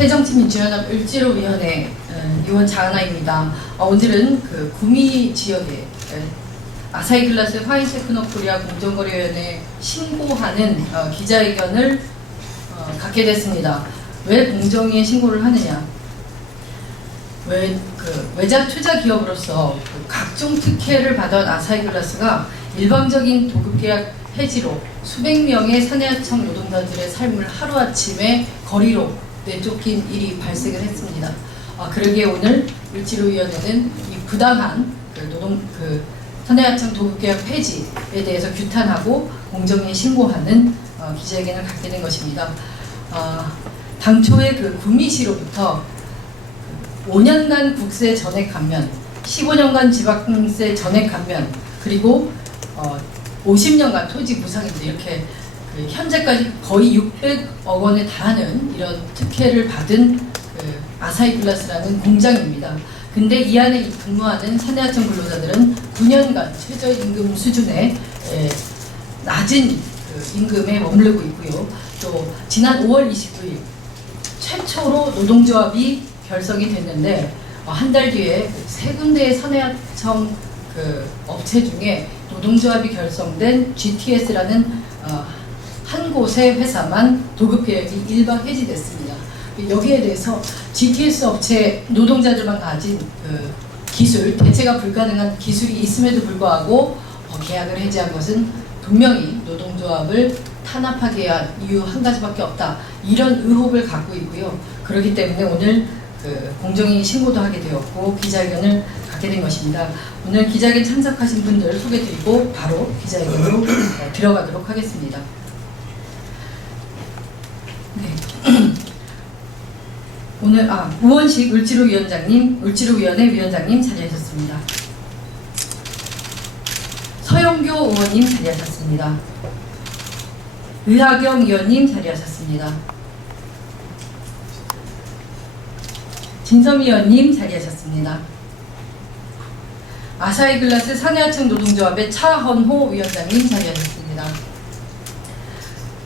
새정치민주연합 을지로위원회 의원 장하나입니다. 오늘은 그 구미 지역에 아사히글라스 화이테크노코리아 공정거래위원회에 신고하는 기자회견을 갖게 됐습니다. 왜 공정위에 신고를 하느냐? 외자 투자 기업으로서 각종 특혜를 받은 아사히글라스가 일방적인 도급계약 해지로 수백 명의 사내하청 노동자들의 삶을 하루아침에 거리로 내쫓긴 일이 발생을 했습니다. 그러기에 오늘 을지로위원회는 이 부당한 사내하청 도급계약 폐지에 대해서 규탄하고 공정위에 신고하는 기자회견을 갖게 된 것입니다. 당초에 그 구미시로부터 5년간 국세 전액 감면, 15년간 지방세 전액 감면, 그리고 50년간 토지 무상인데 이렇게 현재까지 거의 600억 원에 달하는 이런 특혜를 받은 아사히글라스라는 공장입니다. 근데 이 안에 근무하는 사내하청 근로자들은 9년간 최저임금 수준의 낮은 임금에 머무르고 있고요. 또 지난 5월 29일 최초로 노동조합이 결성이 됐는데 한 달 뒤에 세 군데의 사내하청 업체 중에 노동조합이 결성된 GTS라는 한 곳의 회사만 도급계약이 일박 해지됐습니다. 여기에 대해서 GTS 업체 노동자들만 가진 기술, 대체가 불가능한 기술이 있음에도 불구하고 계약을 해지한 것은 분명히 노동조합을 탄압하게 한 이유 한 가지밖에 없다. 이런 의혹을 갖고 있고요. 그렇기 때문에 오늘 공정위 신고도 하게 되었고 기자회견을 갖게 된 것입니다. 오늘 기자회견 참석하신 분들 소개드리고 바로 기자회견으로 들어가도록 하겠습니다. 네. 오늘 우원식 을지로위원회 위원장님 자리하셨습니다. 서영교 의원님 자리하셨습니다. 의하경 의원님 자리하셨습니다. 진섬 의원님 자리하셨습니다. 아사히글라스 사내하청 노동조합의 차헌호 위원장님 자리하셨습니다.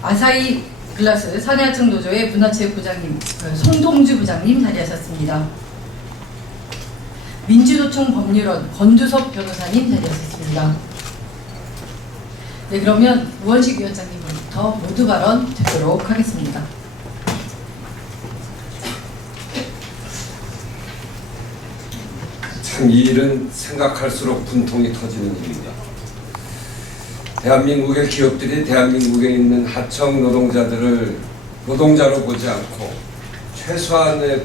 아사히글라스 사내하청 노조의 문화체육부장님 송동주 부장님 자리하셨습니다. 민주노총 법률원 권두섭 변호사님 자리하셨습니다. 네, 그러면 우원식 위원장님부터 모두 발언 듣도록 하겠습니다. 참 이 일은 생각할수록 분통이 터지는 일입니다. 대한민국의 기업들이 대한민국에 있는 하청 노동자들을 노동자로 보지 않고 최소한의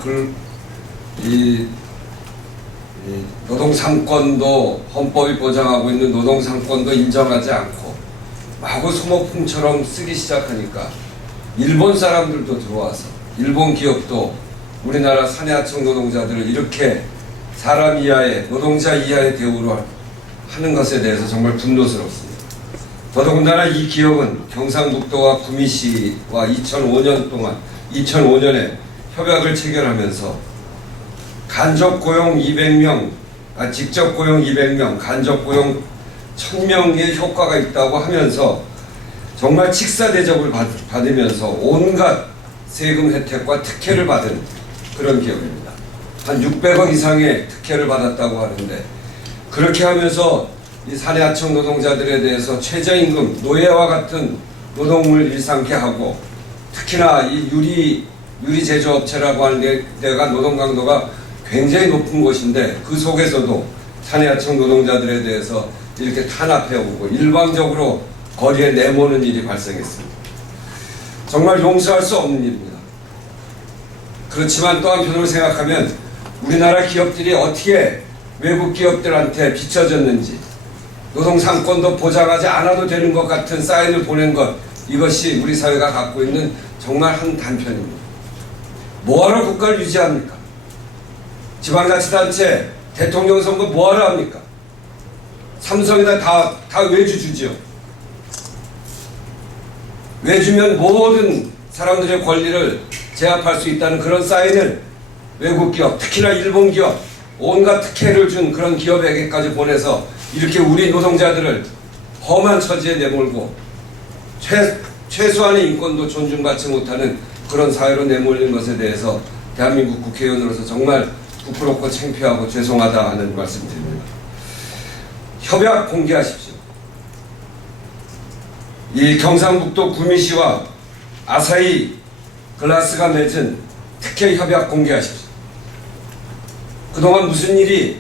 노동상권도 헌법이 보장하고 있는 노동상권도 인정하지 않고 마구 소모품처럼 쓰기 시작하니까 일본 사람들도 들어와서 일본 기업도 우리나라 사내하청 노동자들을 이렇게 사람 이하의 노동자 이하의 대우로 하는 것에 대해서 정말 분노스럽습니다. 더더군다나 이 기업은 경상북도와 구미시와 2005년에 협약을 체결하면서 간접 고용 200명, 직접 고용 200명, 간접 고용 1000명의 효과가 있다고 하면서 정말 직사 대접을 받으면서 온갖 세금 혜택과 특혜를 받은 그런 기업입니다. 한 600억 이상의 특혜를 받았다고 하는데 그렇게 하면서 이 사내하청 노동자들에 대해서 최저임금, 노예와 같은 노동을 일삼게 하고 특히나 이 유리 제조업체라고 하는 데가 노동 강도가 굉장히 높은 곳인데 그 속에서도 사내하청 노동자들에 대해서 이렇게 탄압해오고 일방적으로 거리에 내모는 일이 발생했습니다. 정말 용서할 수 없는 일입니다. 그렇지만 또 한편으로 생각하면 우리나라 기업들이 어떻게 외국 기업들한테 비춰졌는지 노동상권도 보장하지 않아도 되는 것 같은 사인을 보낸 것, 이것이 우리 사회가 갖고 있는 정말 한 단편입니다. 뭐하러 국가를 유지합니까? 지방자치단체 대통령 선거 뭐하러 합니까? 삼성이나 다 외주 주지요. 외주면 모든 사람들의 권리를 제압할 수 있다는 그런 사인을 외국 기업, 특히나 일본 기업, 온갖 특혜를 준 그런 기업에게까지 보내서 이렇게 우리 노동자들을 험한 처지에 내몰고 최소한의 인권도 존중받지 못하는 그런 사회로 내몰린 것에 대해서 대한민국 국회의원으로서 정말 부끄럽고 창피하고 죄송하다 하는 말씀드립니다. 협약 공개하십시오. 이 경상북도 구미시와 아사히 글라스가 맺은 특혜 협약 공개하십시오. 그동안 무슨 일이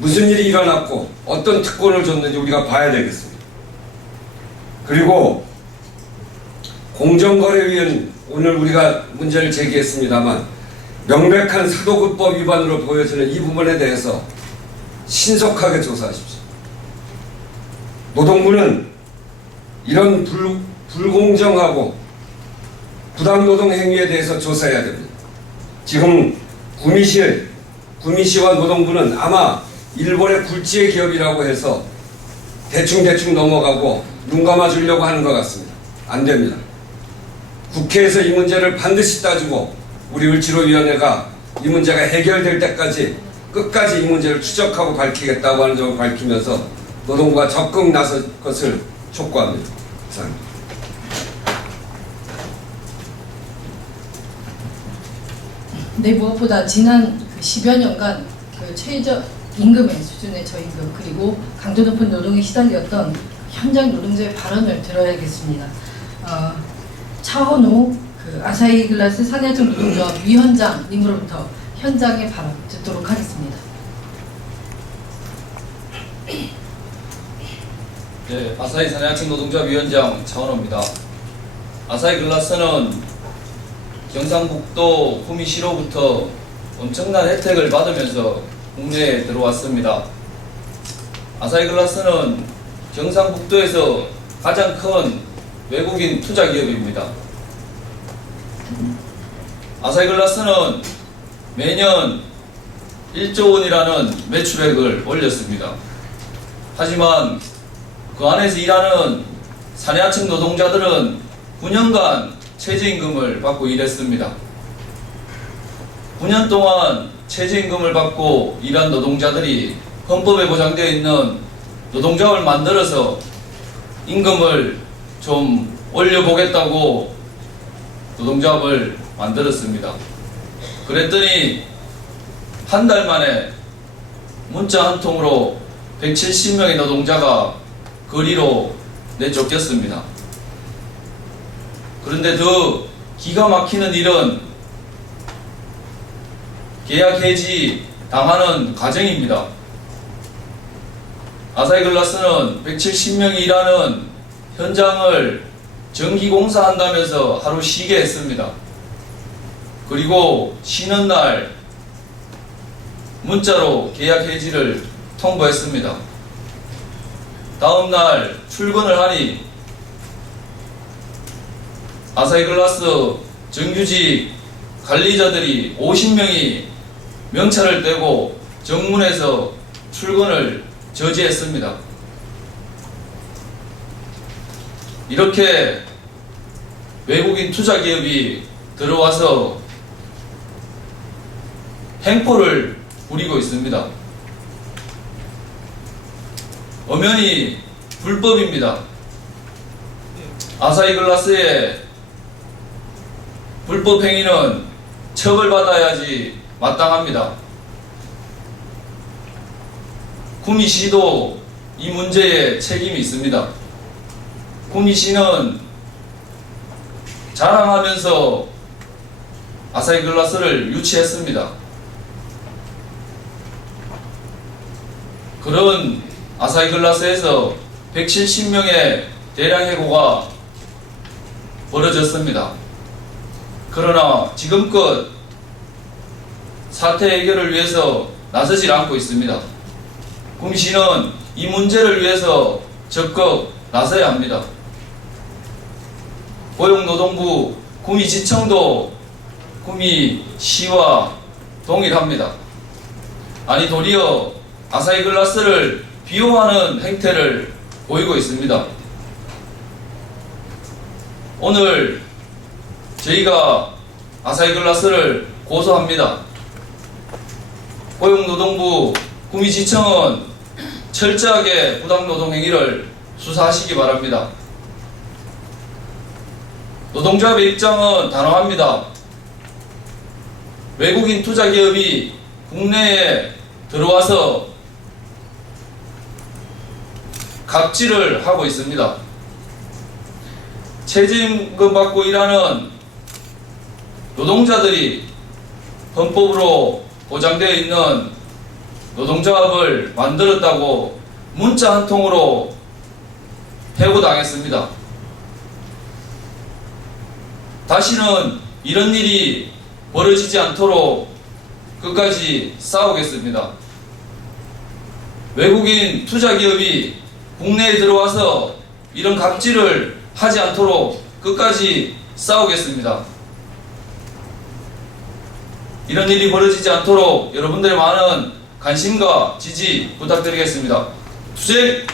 일어났고 어떤 특권을 줬는지 우리가 봐야 되겠습니다. 그리고 공정거래위원 오늘 우리가 문제를 제기했습니다만 명백한 사도급법 위반으로 보여지는 이 부분에 대해서 신속하게 조사하십시오. 노동부는 이런 불공정하고 부당노동 행위에 대해서 조사해야 됩니다. 지금 구미시와 노동부는 아마 일본의 굴지의 기업이라고 해서 대충 넘어가고 눈 감아주려고 하는 것 같습니다. 안 됩니다. 국회에서 이 문제를 반드시 따지고 우리 을지로위원회가 이 문제가 해결될 때까지 끝까지 이 문제를 추적하고 밝히겠다고 하는 점을 밝히면서 노동부가 적극 나설 것을 촉구합니다. 감사합니다. 네, 무엇보다 지난 10여 년간 그 최저 임금의 수준의 저임금 그리고 강도 높은 노동에 시달렸던 현장 노동자의 발언을 들어야겠습니다. 차원호 그 아사히 글라스 산야청 노동조합 위원장님으로부터 현장의 발언 듣도록 하겠습니다. 네, 아사히 산야청 노동조합 위원장 차원호입니다. 아사히 글라스는 경상북도 구미시로부터 엄청난 혜택을 받으면서 국내에 들어왔습니다. 아사히 글라스는 경상북도에서 가장 큰 외국인 투자 기업입니다. 아사히 글라스는 매년 1조 원이라는 매출액을 올렸습니다. 하지만 그 안에서 일하는 산야청 노동자들은 9년간 최저임금을 받고 일했습니다. 9년 동안 최저임금을 받고 일한 노동자들이 헌법에 보장되어 있는 노동조합을 만들어서 임금을 좀 올려보겠다고 노동조합을 만들었습니다. 그랬더니 한 달 만에 문자 한 통으로 170명의 노동자가 거리로 내쫓겼습니다. 그런데 더 기가 막히는 일은 계약 해지 당하는 과정입니다. 아사히 글라스는 170명이 일하는 현장을 전기공사한다면서 하루 쉬게 했습니다. 그리고 쉬는 날 문자로 계약 해지를 통보했습니다. 다음 날 출근을 하니 아사히 글라스 정규직 관리자들이 50명이 명찰을 떼고 정문에서 출근을 저지했습니다. 이렇게 외국인 투자 기업이 들어와서 행포를 부리고 있습니다. 엄연히 불법입니다. 아사히 글라스의 불법 행위는 처벌받아야지 마땅합니다. 구미시도 이 문제에 책임이 있습니다. 구미시는 자랑하면서 아사히 글라스를 유치했습니다. 그런 아사히 글라스에서 170명의 대량 해고가 벌어졌습니다. 그러나 지금껏 사태 해결을 위해서 나서질 않고 있습니다. 구미시는 이 문제를 위해서 적극 나서야 합니다. 고용노동부 구미지청도 구미시와 동일합니다. 아니 도리어 아사히 글라스를 비호하는 행태를 보이고 있습니다. 오늘 저희가 아사히 글라스를 고소합니다. 고용노동부 구미지청은 철저하게 부당노동 행위를 수사하시기 바랍니다. 노동조합의 입장은 단호합니다. 외국인 투자 기업이 국내에 들어와서 갑질을 하고 있습니다. 최저임금 받고 일하는 노동자들이 헌법으로 보장되어 있는 노동조합을 만들었다고 문자 한 통으로 해고당했습니다. 다시는 이런 일이 벌어지지 않도록 끝까지 싸우겠습니다. 외국인 투자기업이 국내에 들어와서 이런 갑질을 하지 않도록 끝까지 싸우겠습니다. 이런 일이 벌어지지 않도록 여러분들의 많은 관심과 지지 부탁드리겠습니다. 투쟁!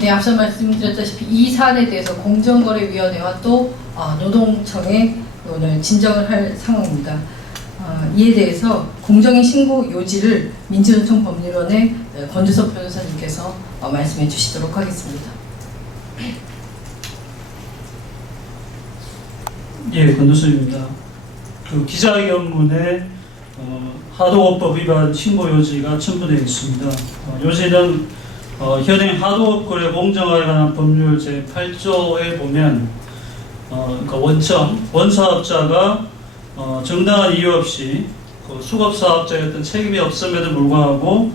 네, 앞서 말씀드렸다시피 이 사안에 대해서 공정거래위원회와 또 노동청에 오늘 진정을 할 상황입니다. 이에 대해서 공정인 신고 요지를 민주노총 법률원의 권주석 변호사님께서 말씀해 주시도록 하겠습니다. 예, 권두수입니다. 그 기자회견문에 하도업법 위반 신고 요지가 첨부되어 있습니다. 요지는 현행 하도업 거래 공정화에 관한 법률 제8조에 보면 그러니까 원사업자가 정당한 이유 없이 그 수급사업자의 어떤 책임이 없음에도 불구하고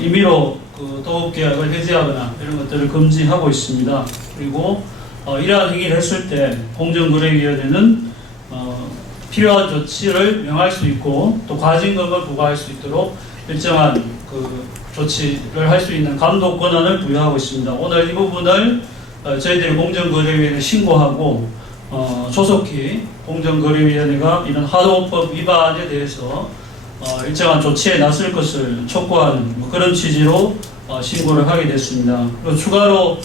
임의로 그 도급계약을 해지하거나 이런 것들을 금지하고 있습니다. 그리고 이러한 행위를 했을 때 공정거래위원회는 필요한 조치를 명할 수 있고 또 과징금을 부과할 수 있도록 일정한 그 조치를 할 수 있는 감독 권한을 부여하고 있습니다. 오늘 이 부분을 저희들이 공정거래위원회에 신고하고 조속히 공정거래위원회가 이런 하도법 위반에 대해서 일정한 조치에 나설 것을 촉구하는 그런 취지로 신고를 하게 됐습니다. 그리고 추가로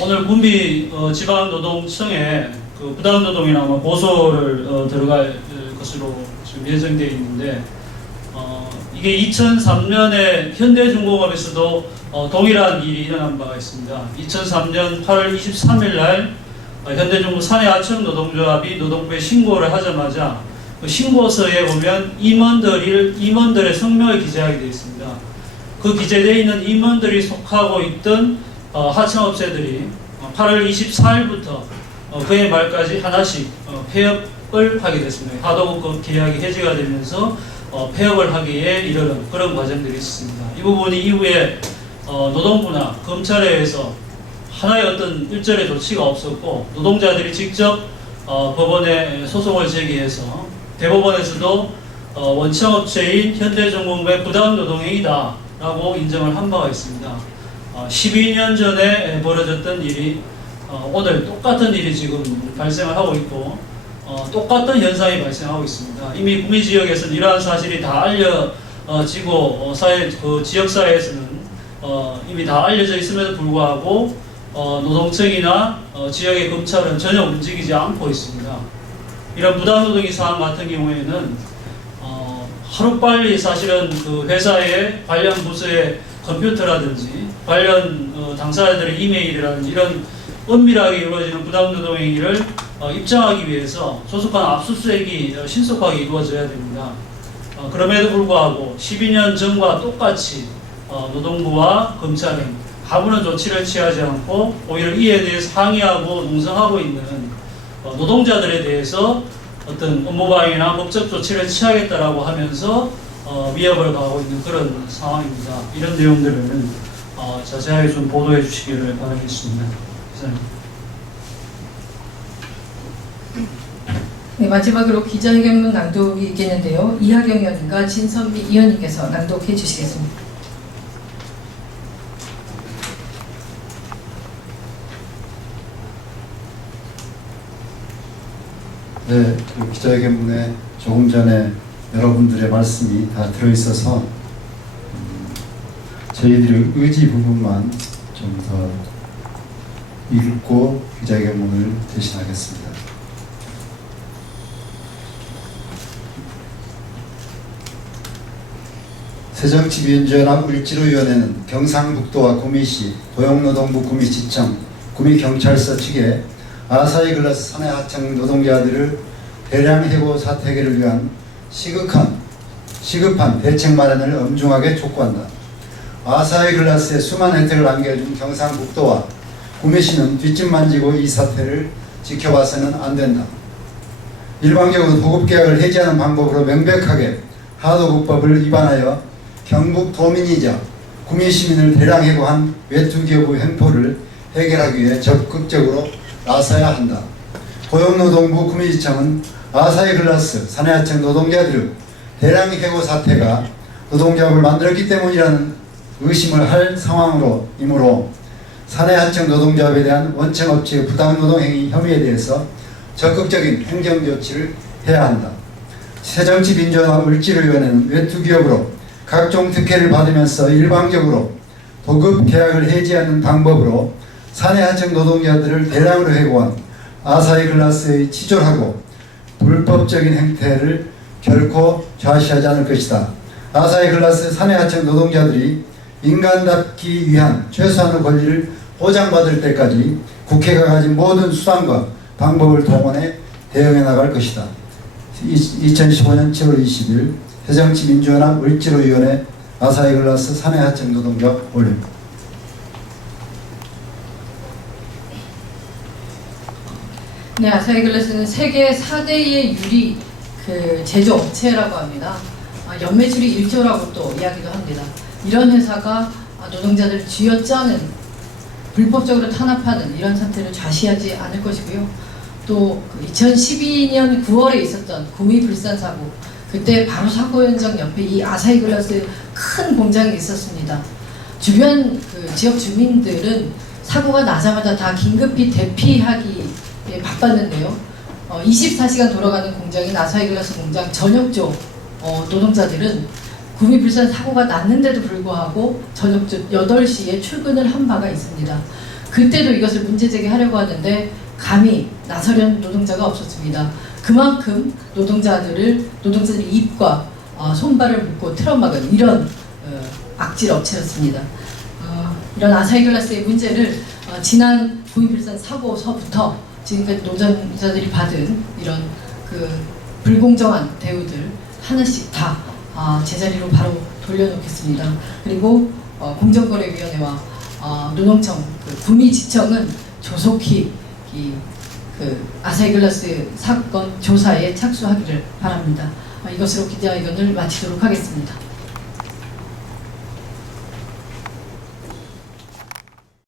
오늘 군비 지방노동청에 그 부당노동이나 아마 고소를 들어갈 것으로 지금 예정되어 있는데 이게 2003년에 현대중공업에서도 동일한 일이 일어난 바가 있습니다. 2003년 8월 23일 날 현대중공 사내하청 노동부에 신고를 하자마자 그 신고서에 보면 임원들의 성명을 기재하게 되어 있습니다. 그 기재되어 있는 임원들이 속하고 있던 하청업체들이 8월 24일부터 그해 말까지 하나씩 폐업을 하게 됐습니다. 하도급 계약이 해지가 되면서 폐업을 하기에 이르는 그런 과정들이 있습니다. 이 부분이 이후에 노동부나 검찰에 의해서 하나의 어떤 일절의 조치가 없었고 노동자들이 직접 법원에 소송을 제기해서 대법원에서도 원청업체인 현대중공업의 부당노동행위다 라고 인정을 한 바가 있습니다. 12년 전에 벌어졌던 일이 오늘 똑같은 일이 지금 발생을 하고 있고 똑같은 현상이 발생하고 있습니다. 이미 구미지역에서는 이러한 사실이 다 알려지고 지역사회에서는 이미 다 알려져 있음에도 불구하고 노동청이나 지역의 검찰은 전혀 움직이지 않고 있습니다. 이런 부당노동의 사안 같은 경우에는 하루빨리 사실은 그 회사의 관련 부서의 컴퓨터라든지 관련 당사자들의 이메일이라든지 이런 은밀하게 이루어지는 부당노동 행위를 입증하기 위해서 소속한 압수수색이 신속하게 이루어져야 됩니다. 그럼에도 불구하고 12년 전과 똑같이 노동부와 검찰은 아무런 조치를 취하지 않고 오히려 이에 대해서 항의하고 농성하고 있는 노동자들에 대해서 어떤 업무방해나 법적 조치를 취하겠다라고 하면서 위협을 가하고 있는 그런 상황입니다. 이런 내용들을 자세하게 좀 보도해 주시기를 바라겠습니다. 이상입니다. 네, 마지막으로 기자회견문 낭독이 있겠는데요. 이하경 의원님과 진선미 의원님께서 낭독해 주시겠습니다. 네, 그 기자회견문에 조금 전에 여러분들의 말씀이 다 들어있어서 저희들의 의지 부분만 좀 더 읽고 기자회견문을 대신하겠습니다. 새정치민주연합 을지로위원회는 경상북도와 구미시, 고용노동부 구미시청, 구미경찰서 측에 아사히글라스 산해하청 노동자들을 대량 해고 사태 해결을 위한 시급한 대책 마련을 엄중하게 촉구한다. 아사히글라스의 수많은 혜택을 안겨준 경상북도와 구미시는 뒷짐 만지고 이 사태를 지켜봐서는 안 된다. 일방적으로 도급계약을 해지하는 방법으로 명백하게 하도급법을 위반하여 경북도민이자 구미시민을 대량 해고한 외투기업의 횡포를 해결하기 위해 적극적으로 나서야 한다. 고용노동부 구미지청은 아사히글라스 산해하청 노동자들의 대량 해고 사태가 노동조합을 만들었기 때문이라는 의심을 할 상황이므로 산해하청 노동조합에 대한 원청업체의 부당노동행위 혐의에 대해서 적극적인 행정조치를 해야 한다. 새정치민주연합 을지로위원회는 외투기업으로 각종 특혜를 받으면서 일방적으로 도급 계약을 해지하는 방법으로 산해하청 노동자들을 대량으로 해고한 아사히글라스의 치졸하고 불법적인 행태를 결코 좌시하지 않을 것이다. 아사히글라스 산해하청 노동자들이 인간답기 위한 최소한의 권리를 보장받을 때까지 국회가 가진 모든 수단과 방법을 동원해 대응해 나갈 것이다. 2015년 7월 20일 새정치민주연합 을지로위원회 아사히글라스 산해하청 노동자 올립니다. 네, 아사히글라스는 세계 4대의 유리 제조업체라고 합니다. 연매출이 1조라고 또 이야기도 합니다. 이런 회사가 노동자들을 쥐어짜는, 불법적으로 탄압하는 이런 사태를 좌시하지 않을 것이고요. 또 2012년 9월에 있었던 구미불산 사고, 그때 바로 사고 현장 옆에 이 아사히글라스의 큰 공장이 있었습니다. 주변 지역 주민들은 사고가 나자마자 다 긴급히 대피하기 바빴는데요. 24시간 돌아가는 공장인 아사히글라스 공장 전역조 노동자들은 구미불산 사고가 났는데도 불구하고 저녁 8시에 출근을 한 바가 있습니다. 그때도 이것을 문제제기하려고 하는데 감히 나서려는 노동자가 없었습니다. 그만큼 노동자들의 입과 손발을 묶고 틀어막은 이런 악질 업체였습니다. 이런 아사히글라스의 문제를 지난 구미불산 사고서부터 지금까지 노동자들이 받은 이런 불공정한 대우들 하나씩 다 제자리로 바로 돌려놓겠습니다. 그리고 공정거래위원회와 노동청, 구미지청은 조속히 아사히글라스 사건 조사에 착수하기를 바랍니다. 이것으로 기자회견을 마치도록 하겠습니다.